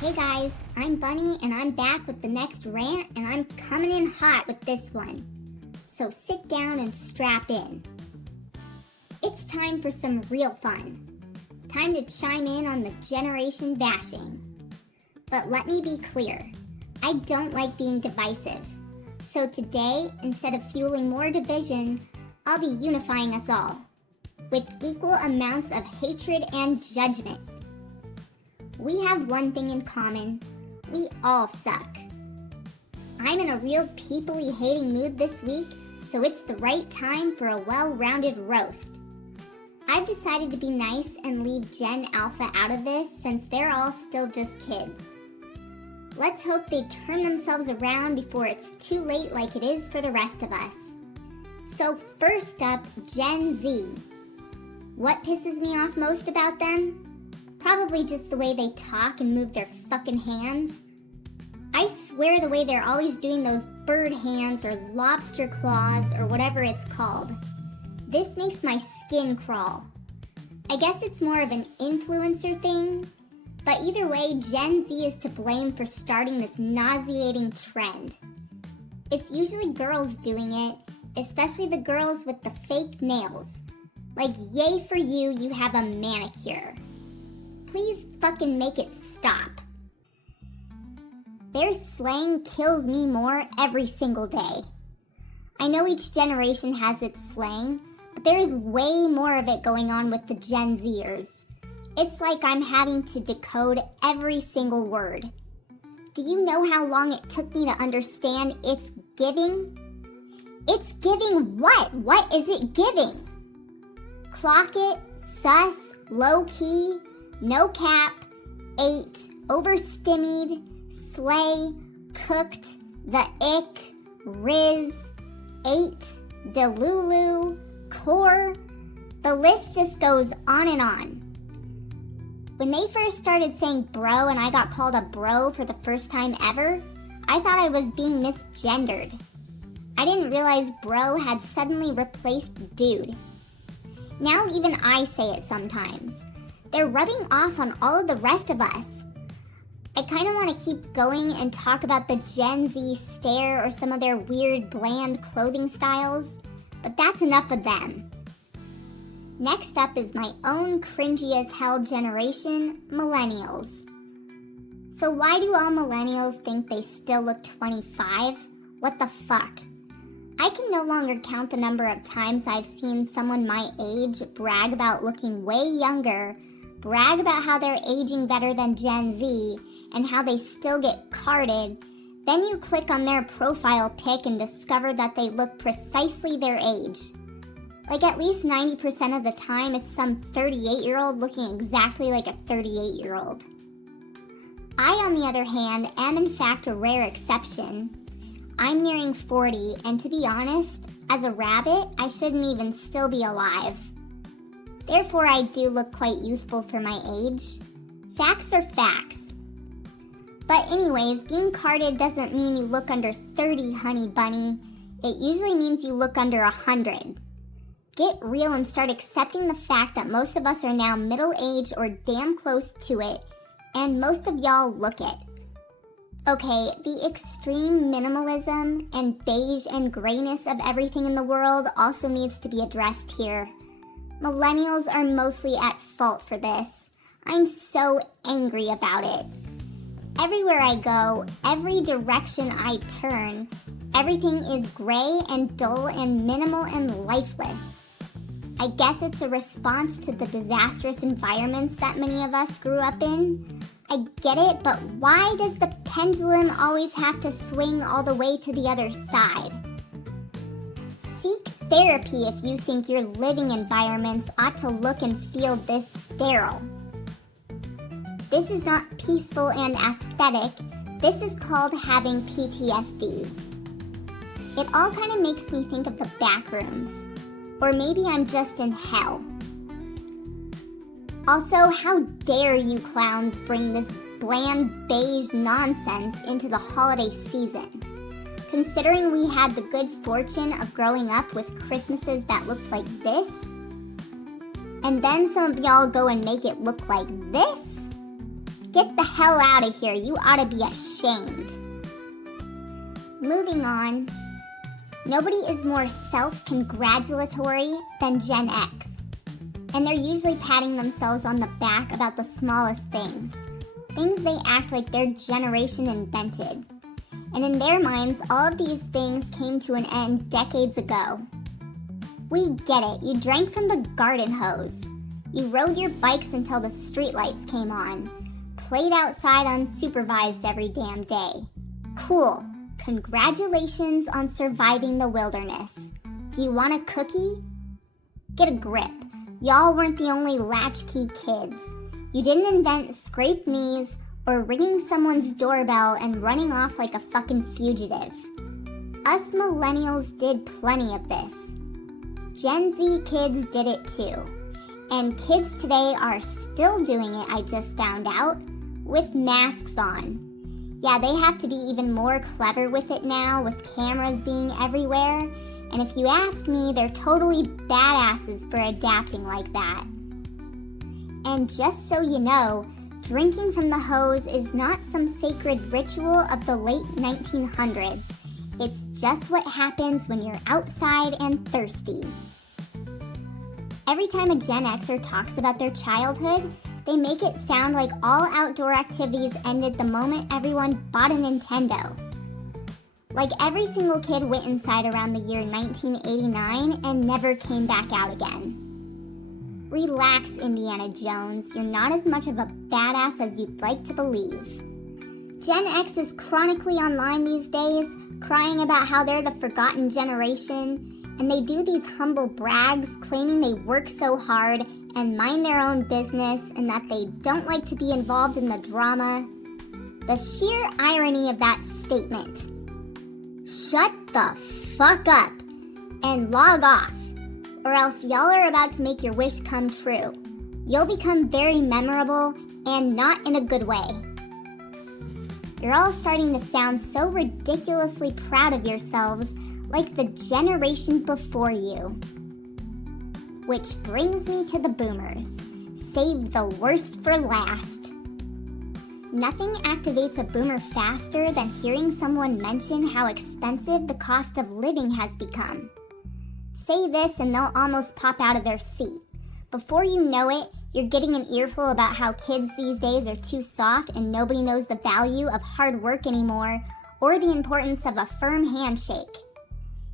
Hey guys, I'm Bunny and I'm back with the next rant and I'm coming in hot with this one. So sit down and strap in. It's time for some real fun. Time to chime in on the generation bashing. But let me be clear, I don't like being divisive. So today, instead of fueling more division, I'll be unifying us all with equal amounts of hatred and judgment. We have one thing in common. We all suck. I'm in a real people-y hating mood this week, so it's the right time for a well-rounded roast. I've decided to be nice and leave Gen Alpha out of this since they're all still just kids. Let's hope they turn themselves around before it's too late like it is for the rest of us. So first up, Gen Z. What pisses me off most about them? Probably just the way they talk and move their fucking hands. I swear the way they're always doing those bird hands or lobster claws or whatever it's called. This makes my skin crawl. I guess it's more of an influencer thing, but either way, Gen Z is to blame for starting this nauseating trend. It's usually girls doing it, especially the girls with the fake nails. Like, yay for you, you have a manicure. Please fucking make it stop. Their slang kills me more every single day. I know each generation has its slang, but there is way more of it going on with the Gen Zers. It's like I'm having to decode every single word. Do you know how long it took me to understand it's giving? It's giving what? What is it giving? Clock it, sus, low key, no cap, ate, overstimmied, slay, cooked, the ick, riz, ate, delulu, core. The list just goes on and on. When they first started saying bro and I got called a bro for the first time ever, I thought I was being misgendered. I didn't realize bro had suddenly replaced dude. Now even I say it sometimes. They're rubbing off on all of the rest of us. I kind of want to keep going and talk about the Gen Z stare or some of their weird, bland clothing styles, but that's enough of them. Next up is my own cringy as hell generation, Millennials. So why do all Millennials think they still look 25? What the fuck? I can no longer count the number of times I've seen someone my age brag about looking way younger, brag about how they're aging better than Gen Z, and how they still get carded. Then you click on their profile pic and discover that they look precisely their age. Like at least 90% of the time, it's some 38-year-old looking exactly like a 38-year-old. I, on the other hand, am in fact a rare exception. I'm nearing 40, and to be honest, as a rabbit, I shouldn't even still be alive. Therefore, I do look quite youthful for my age. Facts are facts. But anyways, being carded doesn't mean you look under 30, honey bunny. It usually means you look under 100. Get real and start accepting the fact that most of us are now middle-aged or damn close to it, and most of y'all look it. Okay, the extreme minimalism and beige and grayness of everything in the world also needs to be addressed here. Millennials are mostly at fault for this. I'm so angry about it. Everywhere I go, every direction I turn, everything is gray and dull and minimal and lifeless. I guess it's a response to the disastrous environments that many of us grew up in. I get it, but why does the pendulum always have to swing all the way to the other side? Seek therapy if you think your living environments ought to look and feel this sterile. This is not peaceful and aesthetic. This is called having PTSD. It all kind of makes me think of the back rooms. Or maybe I'm just in hell. Also, how dare you clowns bring this bland beige nonsense into the holiday season? Considering we had the good fortune of growing up with Christmases that looked like this, and then some of y'all go and make it look like this? Get the hell out of here. You ought to be ashamed. Moving on. Nobody is more self-congratulatory than Gen X. And they're usually patting themselves on the back about the smallest things. Things they act like their generation invented. And in their minds, all of these things came to an end decades ago. We get it. You drank from the garden hose. You rode your bikes until the streetlights came on. Played outside unsupervised every damn day. Cool. Congratulations on surviving the wilderness. Do you want a cookie? Get a grip. Y'all weren't the only latchkey kids. You didn't invent scraped knees or ringing someone's doorbell and running off like a fucking fugitive. Us millennials did plenty of this. Gen Z kids did it too. And kids today are still doing it, I just found out, with masks on. Yeah, they have to be even more clever with it now, with cameras being everywhere. And if you ask me, they're totally badasses for adapting like that. And just so you know, drinking from the hose is not some sacred ritual of the late 1900s. It's just what happens when you're outside and thirsty. Every time a Gen Xer talks about their childhood, they make it sound like all outdoor activities ended the moment everyone bought a Nintendo. Like every single kid went inside around the year 1989 and never came back out again. Relax, Indiana Jones. You're not as much of a badass as you'd like to believe. Gen X is chronically online these days, crying about how they're the forgotten generation, and they do these humble brags claiming they work so hard and mind their own business and that they don't like to be involved in the drama. The sheer irony of that statement. Shut the fuck up and log off, or else y'all are about to make your wish come true. You'll become very memorable and not in a good way. You're all starting to sound so ridiculously proud of yourselves, like the generation before you. Which brings me to the boomers. Save the worst for last. Nothing activates a boomer faster than hearing someone mention how expensive the cost of living has become. Say this and they'll almost pop out of their seat. Before you know it, you're getting an earful about how kids these days are too soft and nobody knows the value of hard work anymore or the importance of a firm handshake.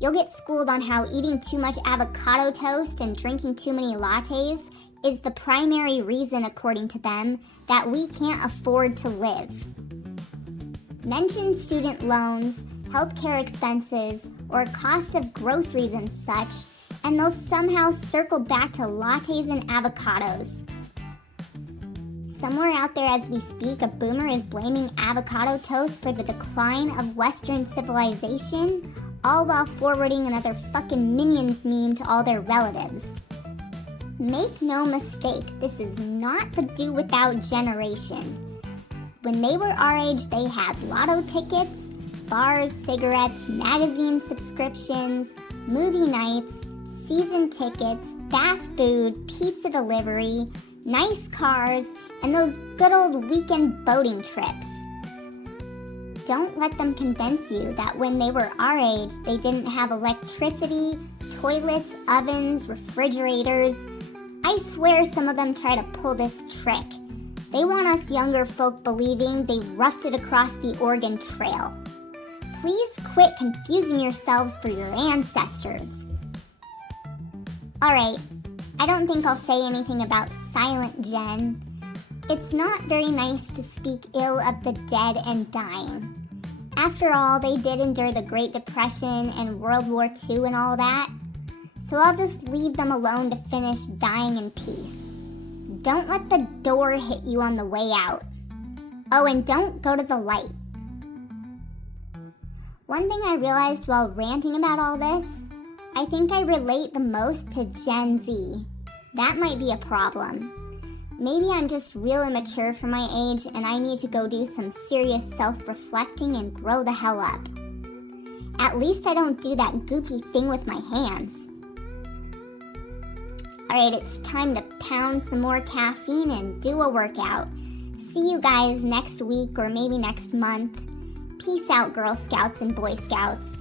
You'll get schooled on how eating too much avocado toast and drinking too many lattes is the primary reason, according to them, that we can't afford to live. Mention student loans, healthcare expenses, or cost of groceries and such, and they'll somehow circle back to lattes and avocados. Somewhere out there as we speak, a boomer is blaming avocado toast for the decline of Western civilization, all while forwarding another fucking Minions meme to all their relatives. Make no mistake, this is not the do-without generation. When they were our age, they had lotto tickets, bars, cigarettes, magazine subscriptions, movie nights, season tickets, fast food, pizza delivery, nice cars, and those good old weekend boating trips. Don't let them convince you that when they were our age, they didn't have electricity, toilets, ovens, refrigerators. I swear some of them try to pull this trick. They want us younger folk believing they roughed it across the Oregon Trail. Please quit confusing yourselves for your ancestors. Alright, I don't think I'll say anything about Silent Gen. It's not very nice to speak ill of the dead and dying. After all, they did endure the Great Depression and World War II and all that. So I'll just leave them alone to finish dying in peace. Don't let the door hit you on the way out. Oh, and don't go to the light. One thing I realized while ranting about all this, I think I relate the most to Gen Z. That might be a problem. Maybe I'm just real immature for my age and I need to go do some serious self-reflecting and grow the hell up. At least I don't do that goofy thing with my hands. Alright, it's time to pound some more caffeine and do a workout. See you guys next week or maybe next month. Peace out, Girl Scouts and Boy Scouts.